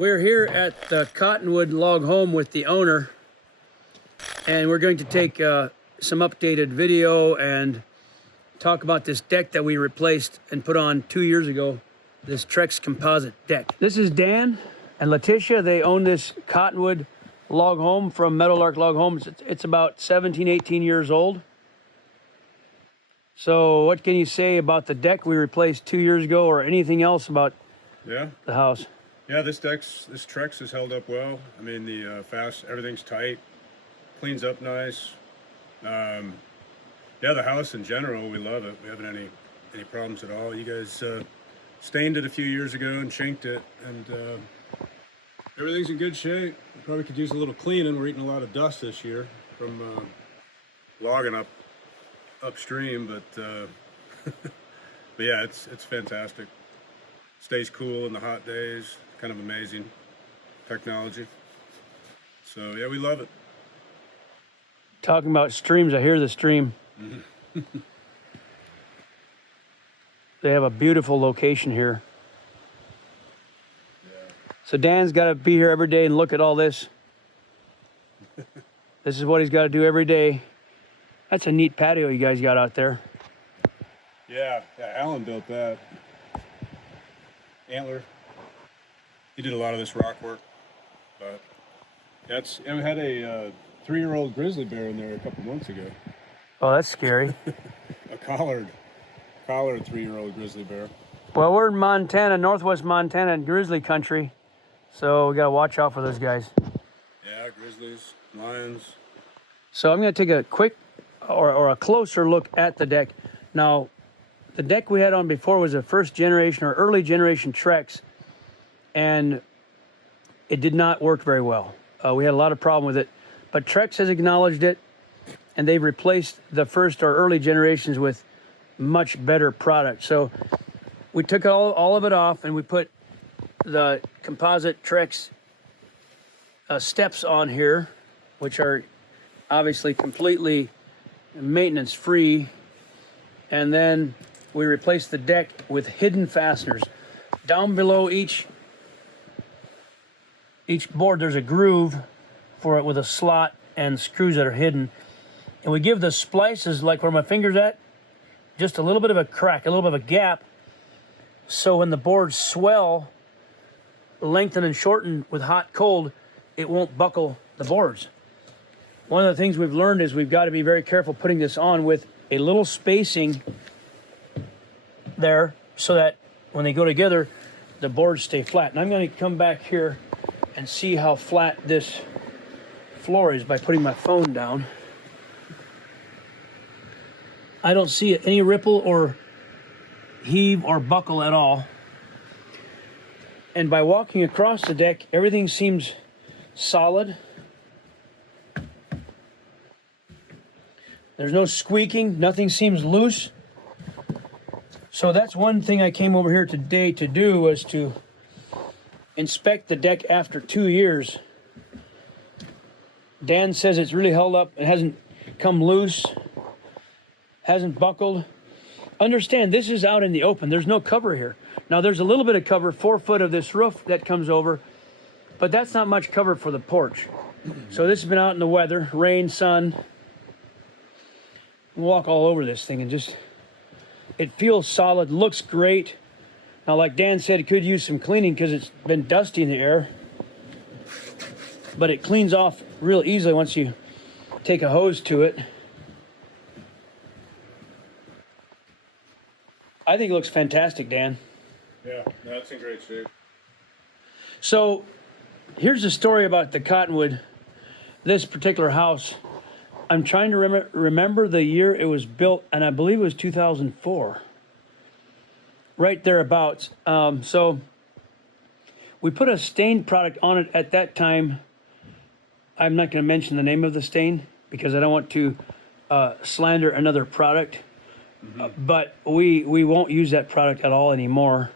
We're here at the Cottonwood log home with the owner, and we're going to take some updated video and talk about this deck that we replaced and put on 2 years ago, this Trex composite deck. This is Dan and Letitia. They own this Cottonwood log home from Meadowlark Log Homes. It's about 17, 18 years old. So what can you say about the deck we replaced 2 years ago, or anything else about the house? Yeah, this Trex has held up well. I mean, everything's tight, cleans up nice. Yeah, the house in general, we love it. We haven't any problems at all. You guys stained it a few years ago and chinked it, and everything's in good shape. We probably could use a little cleaning. We're eating a lot of dust this year from logging upstream, but but yeah, it's fantastic. Stays cool in the hot days. Kind of amazing technology. So yeah, we love it. Talking about streams, I hear the stream. They have a beautiful location here. Yeah. So Dan's got to be here every day and look at all this. This is what he's got to do every day. That's a neat patio you guys got out there. Yeah, Alan built that. Antler. He did a lot of this rock work, but and we had a 3-year-old grizzly bear in there a couple months ago. Oh, that's scary. A collared 3-year-old grizzly bear. Well, we're in Montana, northwest Montana, in grizzly country, so we got to watch out for those guys. Yeah, grizzlies, lions. So I'm going to take a quick or a closer look at the deck. Now, the deck we had on before was a first generation or early generation Trex, and it did not work very well. We had a lot of problem with it, but Trex has acknowledged it, and they've replaced the first or early generations with much better product. So we took all of it off, and we put the composite Trex steps on here, which are obviously completely maintenance free. And then we replaced the deck with hidden fasteners. Down below each board, there's a groove for it with a slot and screws that are hidden. And we give the splices, like where my finger's at, just a little bit of a crack, a little bit of a gap, so when the boards swell, lengthen and shorten with hot cold, it won't buckle the boards. One of the things we've learned is we've got to be very careful putting this on with a little spacing there so that when they go together, the boards stay flat. And I'm going to come back here and see how flat this floor is by putting my phone down. I don't see any ripple or heave or buckle at all. And by walking across the deck, everything seems solid. There's no squeaking, nothing seems loose. So that's one thing I came over here today to do, was to inspect the deck after 2 years. Dan says it's really held up. It hasn't come loose, hasn't buckled. Understand, this is out in the open. There's no cover here. Now there's a little bit of cover, 4 foot of this roof that comes over, but that's not much cover for the porch. So this has been out in the weather, rain, sun. Walk all over this thing and just, it feels solid, looks great. Now, like Dan said, it could use some cleaning because it's been dusty in the air, but it cleans off real easily once you take a hose to it. I think it looks fantastic, Dan. Yeah, no, it's in great shape. So here's the story about the Cottonwood, this particular house. I'm trying to remember the year it was built, and I believe it was 2004. Right thereabouts. So we put a stain product on it at that time. I'm not going to mention the name of the stain because I don't want to slander another product. But we won't use that product at all anymore.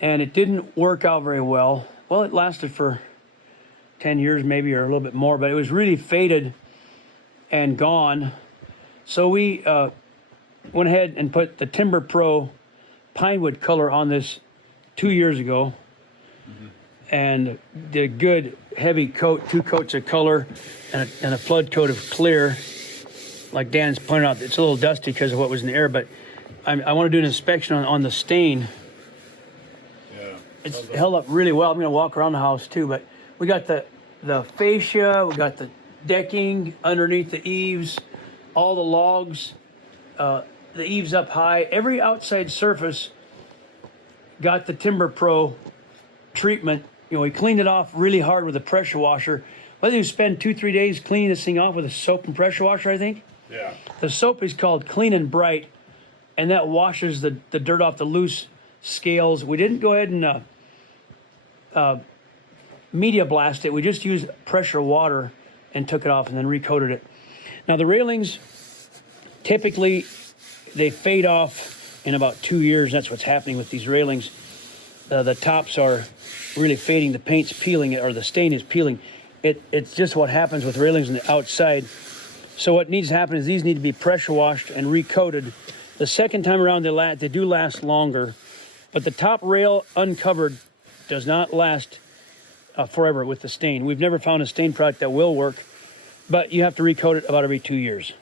And it didn't work out very well. Well, it lasted for 10 years maybe, or a little bit more, but it was really faded and gone. So we went ahead and put the Timber Pro Pinewood color on this 2 years ago. and did a good heavy coat, 2 coats of color, and a flood coat of clear. Like Dan's pointed out, it's a little dusty because of what was in the air, but I want to do an inspection on the stain. Yeah. It's held up really well. I'm going to walk around the house too, but we got the fascia, we got the decking underneath the eaves, all the logs, the eaves up high. Every outside surface got the Timber Pro treatment. We cleaned it off really hard with a pressure washer. I think we spend 2-3 days cleaning this thing off with a soap and pressure washer, I think. Yeah. The soap is called Clean and Bright, and that washes the dirt off the loose scales. We didn't go ahead and media blast it. We just used pressure water and took it off and then recoated it. Now the railings, typically they fade off in about 2 years. That's what's happening with these railings. The tops are really fading. The paint's peeling, or the stain is peeling. It's just what happens with railings on the outside. So what needs to happen is these need to be pressure washed and recoated. The second time around they do last longer, but the top rail uncovered does not last forever with the stain. We've never found a stain product that will work, but you have to recoat it about every 2 years.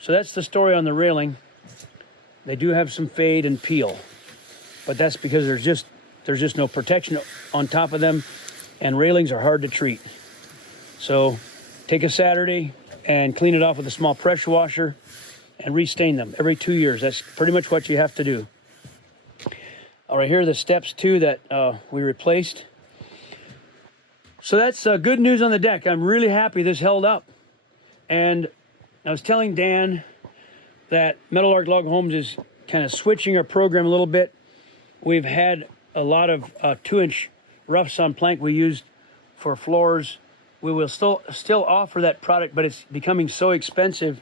So that's the story on the railing. They do have some fade and peel, but that's because there's just no protection on top of them, and railings are hard to treat. So take a Saturday and clean it off with a small pressure washer and restain them every 2 years. That's pretty much what you have to do. All right, here are the steps too that we replaced. So that's good news on the deck. I'm really happy this held up. And I was telling Dan that Meadowlark Log Homes is kind of switching our program a little bit. We've had a lot of 2-inch roughs on plank we used for floors. We will still offer that product, but it's becoming so expensive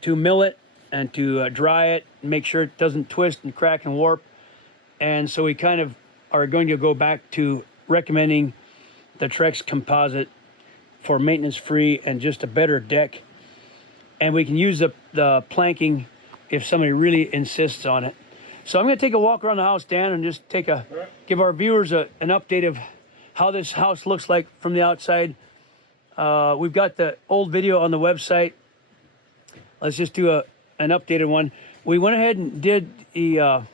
to mill it and to dry it and make sure it doesn't twist and crack and warp. And so we kind of are going to go back to recommending the Trex composite for maintenance free and just a better deck. And we can use the planking if somebody really insists on it. So I'm going to take a walk around the house, Dan, and just give our viewers an update of how this house looks like from the outside. We've got the old video on the website. Let's just do an updated one. We went ahead and did the.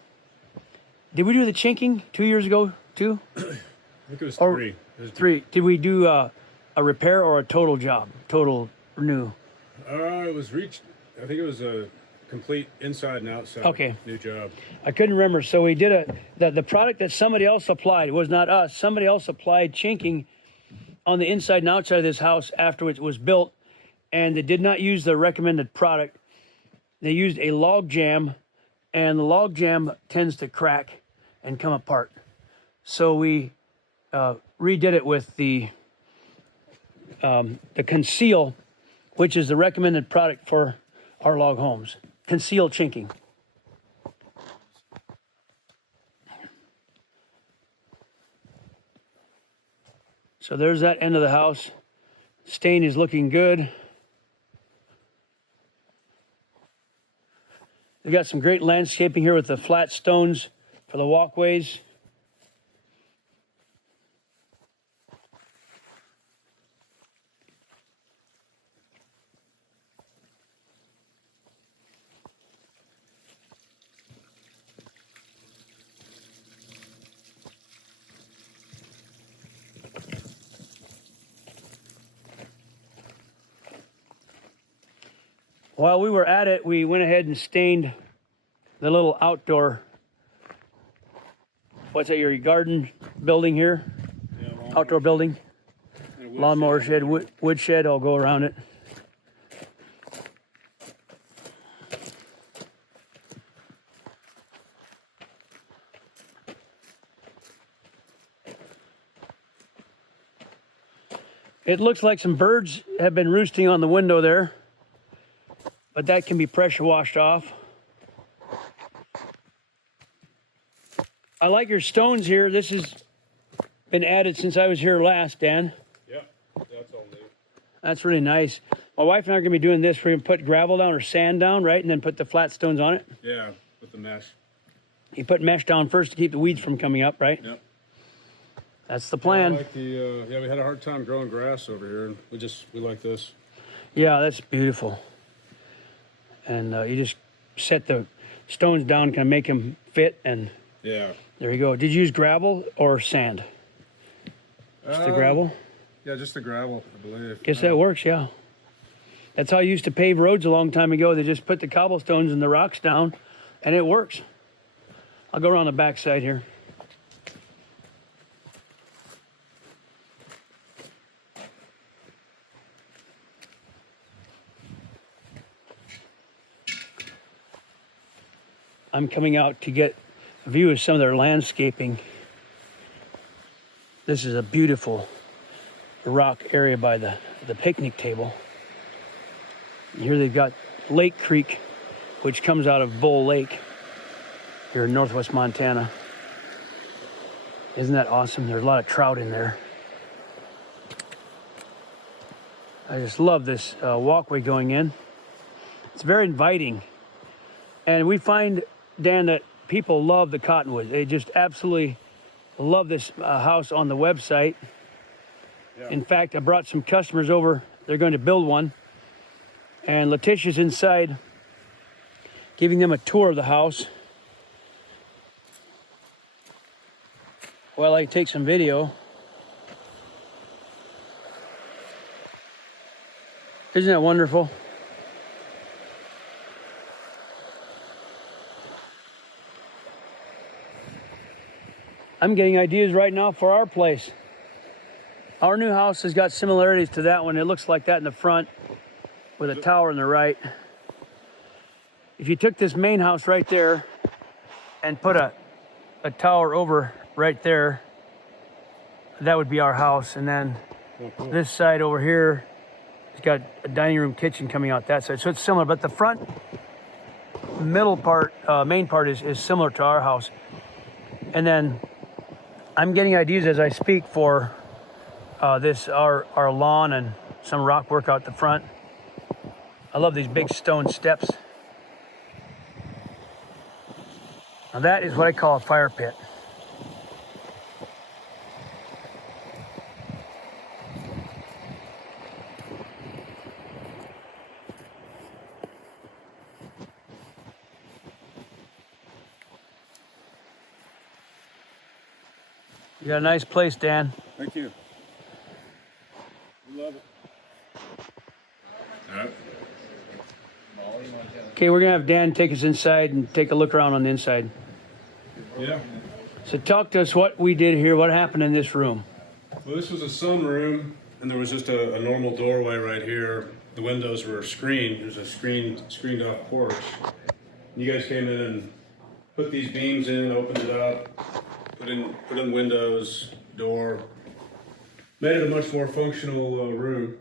Did we do the chinking 2 years ago too? I think it was 3. It was 3. Did we do a repair or a total job? Total new. It was reached. I think it was a complete inside and outside. Okay. New job. I couldn't remember. So we did the product that somebody else applied. It was not us. Somebody else applied chinking on the inside and outside of this house after it was built, and they did not use the recommended product. They used a log jam, and the log jam tends to crack and come apart. So we redid it with the Conceal, which is the recommended product for our log homes. Conceal chinking. So there's that end of the house. Stain is looking good. We've got some great landscaping here with the flat stones for the walkways. While we were at it, we went ahead and stained the little outdoor, what's that, your garden building here? Yeah, outdoor building. Lawnmower shed, wood shed, I'll go around it. It looks like some birds have been roosting on the window there, but that can be pressure washed off. I like your stones here. This has been added since I was here last, Dan. Yeah, that's all new. That's really nice. My wife and I are going to be doing this. We're going to put gravel down or sand down, right? And then put the flat stones on it. Yeah, with the mesh. You put mesh down first to keep the weeds from coming up, right? Yep. That's the I plan. like the, yeah, we had a hard time growing grass over here, and we like this. Yeah, that's beautiful. And you just set the stones down, kind of make them fit, and Yeah. there you go. Did you use gravel or sand? Just the gravel? Yeah, just the gravel, I believe. Guess that works, yeah. That's how I used to pave roads a long time ago. They just put the cobblestones and the rocks down, and it works. I'll go around the back side here. I'm coming out to get a view of some of their landscaping. This is a beautiful rock area by the picnic table. And here they've got Lake Creek, which comes out of Bull Lake here in northwest Montana. Isn't that awesome? There's a lot of trout in there. I just love this walkway going in. It's very inviting. And we find, Dan, that people love the Cottonwood. They just absolutely love this house on the website. Yeah. In fact, I brought some customers over. They're going to build one. And Letitia's inside giving them a tour of the house while I take some video. Isn't that wonderful? I'm getting ideas right now for our place. Our new house has got similarities to that one. It looks like that in the front with a tower on the right. If you took this main house right there and put a tower over right there, that would be our house. And then this side over here, it's got a dining room kitchen coming out that side. So it's similar, but the front middle part, main part is similar to our house. And then I'm getting ideas as I speak for our lawn and some rock work out the front. I love these big stone steps. Now that is what I call a fire pit. You got a nice place, Dan. Thank you. We love it. All right. Okay, we're gonna have Dan take us inside and take a look around on the inside. Yeah. So talk to us what we did here, what happened in this room. Well, this was a sunroom, and there was just a normal doorway right here. The windows were screened. There's a screened off porch. You guys came in and put these beams in, opened it up, put in windows, door, made it a much more functional room.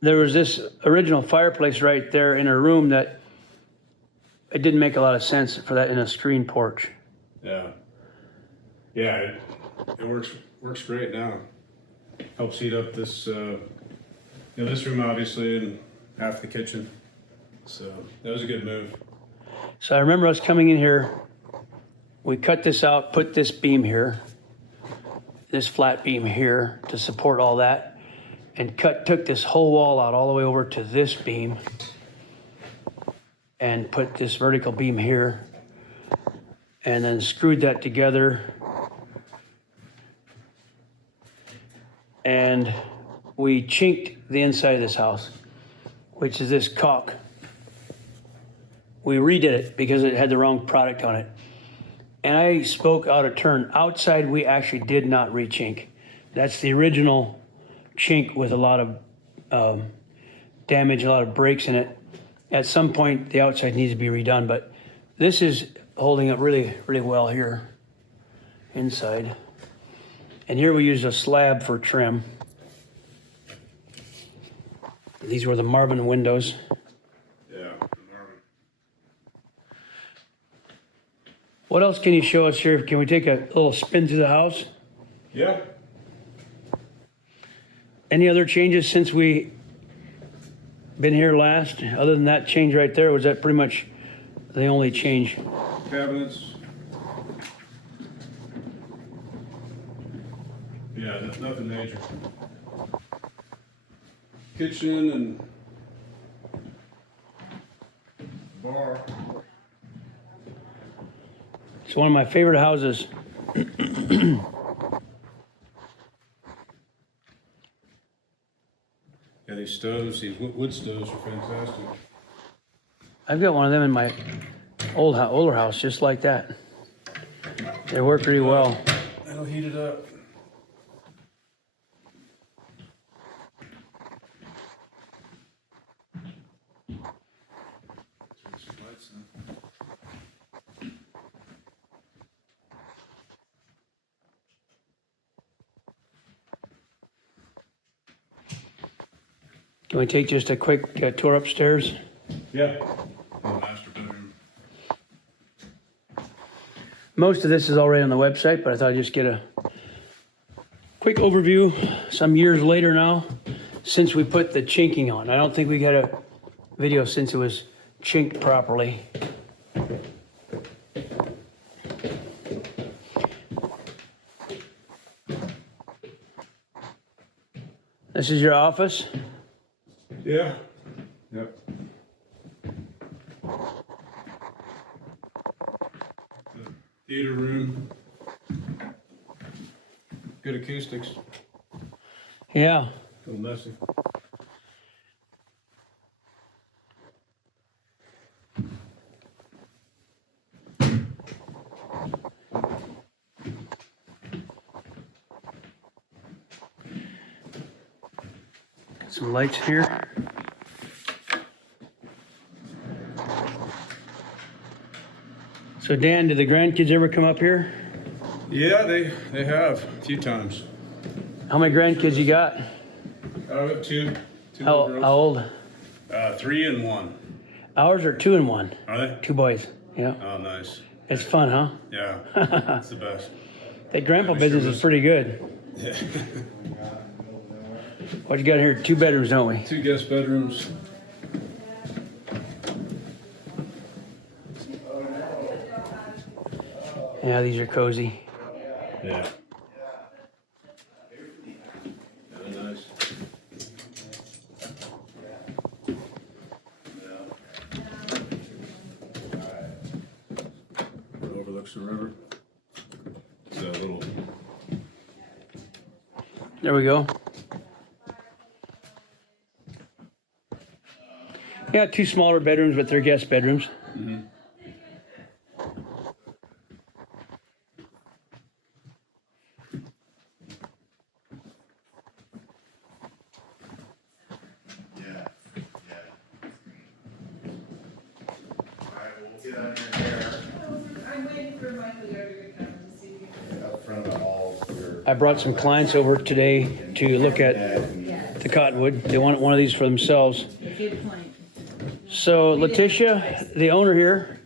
There was this original fireplace right there in a room that it didn't make a lot of sense for that in a screen porch. Yeah. Yeah, it works great now. Helps heat up this this room obviously and half the kitchen. So that was a good move. So I remember us coming in here, we cut this out, put this beam here, this flat beam here to support all that, and took this whole wall out all the way over to this beam and put this vertical beam here and then screwed that together. And we chinked the inside of this house, which is this caulk. We redid it because it had the wrong product on it. And I spoke out of turn. Outside, we actually did not re-chink. That's the original chink with a lot of damage, a lot of breaks in it. At some point, the outside needs to be redone, but this is holding up really, really well here inside. And here we used a slab for trim. These were the Marvin windows. Yeah, Marvin. What else can you show us here? Can we take a little spin through the house? Yeah. Any other changes since we been here last? Other than that change right there, was that pretty much the only change? Cabinets. Yeah, nothing major. Kitchen and bar. It's one of my favorite houses. Yeah, these stoves, these wood stoves are fantastic. I've got one of them in my older house, just like that. They work pretty well. It'll heat it up. Turn some lights on. Can we take just a quick tour upstairs? Yeah. Oh, master bedroom. Most of this is already on the website, but I thought I'd just get a quick overview some years later now since we put the chinking on. I don't think we got a video since it was chinked properly. This is your office? Yeah. Yep. The theater room. Good acoustics. Yeah. A little messy. Got some lights here. So Dan, did the grandkids ever come up here? Yeah, they have a few times. How many grandkids you got? I have two How little girls. old? 3 and 1. Ours are 2 and 1. Are they? 2 boys. Yeah. Oh, nice. It's fun, huh? Yeah, it's the best. That grandpa Yeah, we business sure is miss- pretty good. Yeah. What you got here? 2 bedrooms, don't we? 2 guest bedrooms. Yeah, these are cozy. Yeah. Very nice. It overlooks the river. It's a little. There we go. Yeah, 2 smaller bedrooms, but they're guest bedrooms. I'm waiting for Michael Yoder to come to see you. Up front of the halls, we're- I brought some clients over today to look at the Cottonwood. They want one of these for themselves. Good point. So Letitia, the owner here,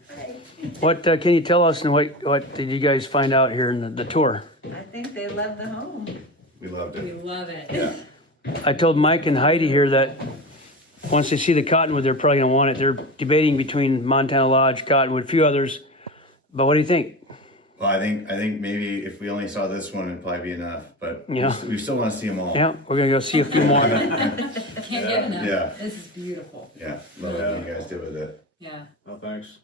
what can you tell us and what did you guys find out here in the tour? I think they love the home. we loved We it. love it. Yeah. I told Mike and Heidi here that once they see the Cottonwood, they're probably gonna want it. They're debating between Montana Lodge, Cottonwood, a few others. But what do you think? Well, I think maybe if we only saw this one, it'd probably be enough. But Yeah. we still want to see them all. Yeah, we're gonna go see a few more. Can't get enough. Yeah. This is beautiful. Yeah, love what you guys did with it. Yeah. Oh, thanks.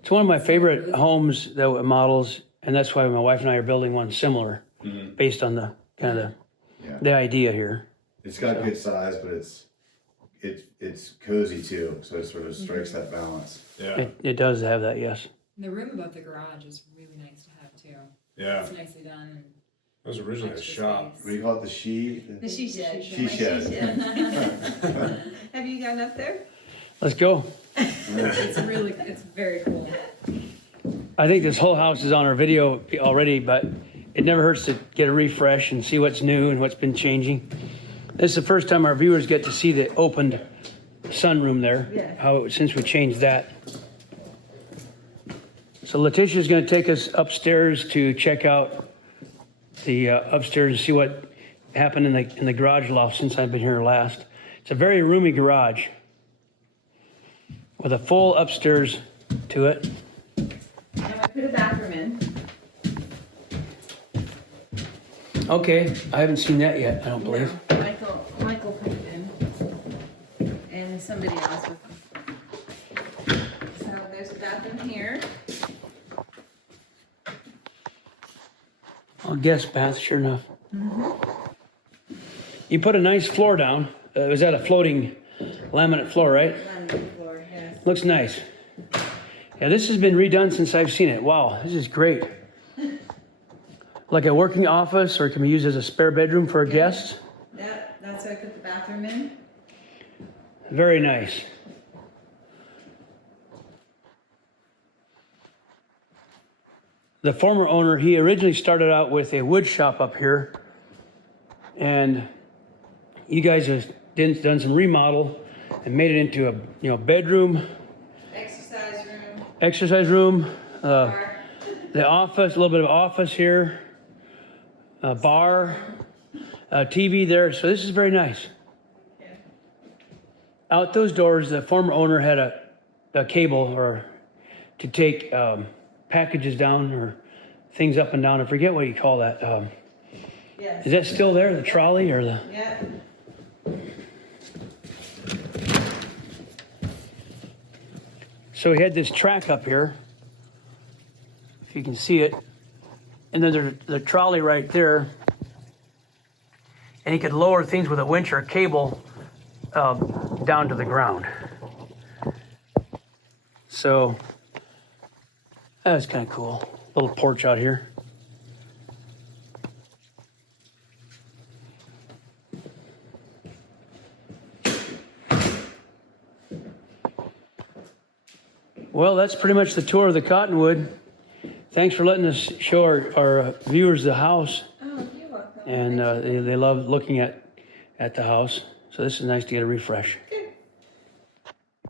It's one of my favorite homes, that models, and that's why my wife and I are building one similar, based on the kind of Yeah, the idea here. it's got good size, but it's cozy too, so it sort of strikes that balance. Yeah. It does have that, yes. The room above the garage is really nice to have too. Yeah. It's nicely done. And That was originally a extra shop. What do you call it? The she? The she shed. She shed. Have you gone up there? Let's go. it's very cool. I think this whole house is on our video already, but it never hurts to get a refresh and see what's new and what's been changing. This is the first time our viewers get to see the opened sunroom there, Yeah. since we changed that. So Letitia's going to take us upstairs to check out the upstairs and see what happened in the garage loft since I've been here last. It's a very roomy garage with a full upstairs to it. I put a bathroom in. Okay, I haven't seen that yet, I don't believe. No, Michael put it in. And somebody else with him. So there's a bathroom here. I'll guess bath, sure enough. You put a nice floor down. Was that a floating laminate floor, right? Laminate floor, yes. Looks nice. Yeah, this has been redone since I've seen it. Wow, this is great. Like a working office, or it can be used as a spare bedroom for a guest. That's where I put the bathroom in. Very nice. The former owner, he originally started out with a wood shop up here, and you guys have done some remodel and made it into a bedroom, Exercise room. bar, the office, a little bit of office here, a bar, a TV there. So this is very nice. Yeah. Out those doors, the former owner had a cable or to take packages down or things up and down. I forget what you call that. Yes. Is that still there, the trolley or the? Yeah. So we had this track up here, if you can see it, and then there's the trolley right there, and he could lower things with a winch or a cable down to the ground. So that was kind of cool. Little porch out here. Well, that's pretty much the tour of the Cottonwood. Thanks for letting us show our viewers the house. Oh, you're welcome. And they love looking at the house. So this is nice to get a refresh. Good.